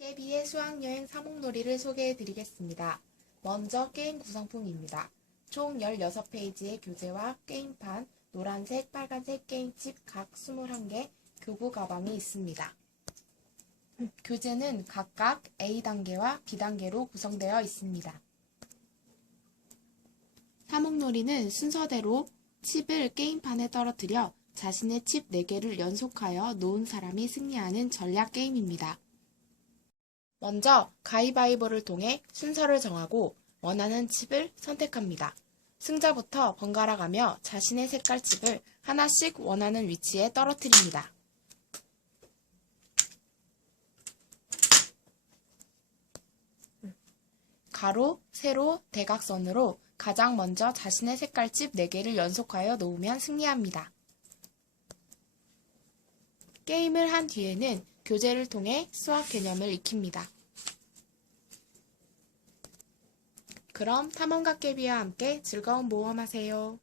깨비의 수학여행 사목놀이를 소개해 드리겠습니다. 먼저 게임 구성품입니다. 총 16페이지의 교재와 게임판, 노란색, 빨간색 게임칩 각 21개, 교구 가방이 있습니다. 교재는 각각 A단계와 B단계로 구성되어 있습니다. 사목놀이는 순서대로 칩을 게임판에 떨어뜨려 자신의 칩 4개를 연속하여 놓은 사람이 승리하는 전략 게임입니다. 먼저 가위바위보를 통해 순서를 정하고 원하는 칩을 선택합니다. 승자부터 번갈아 가며 자신의 색깔 칩을 하나씩 원하는 위치에 떨어뜨립니다. 가로, 세로, 대각선으로 가장 먼저 자신의 색깔집 4개를 연속하여 놓으면 승리합니다. 게임을 한 뒤에는 교재를 통해 수학 개념을 익힙니다. 그럼 탐험가 깨비와 함께 즐거운 모험하세요.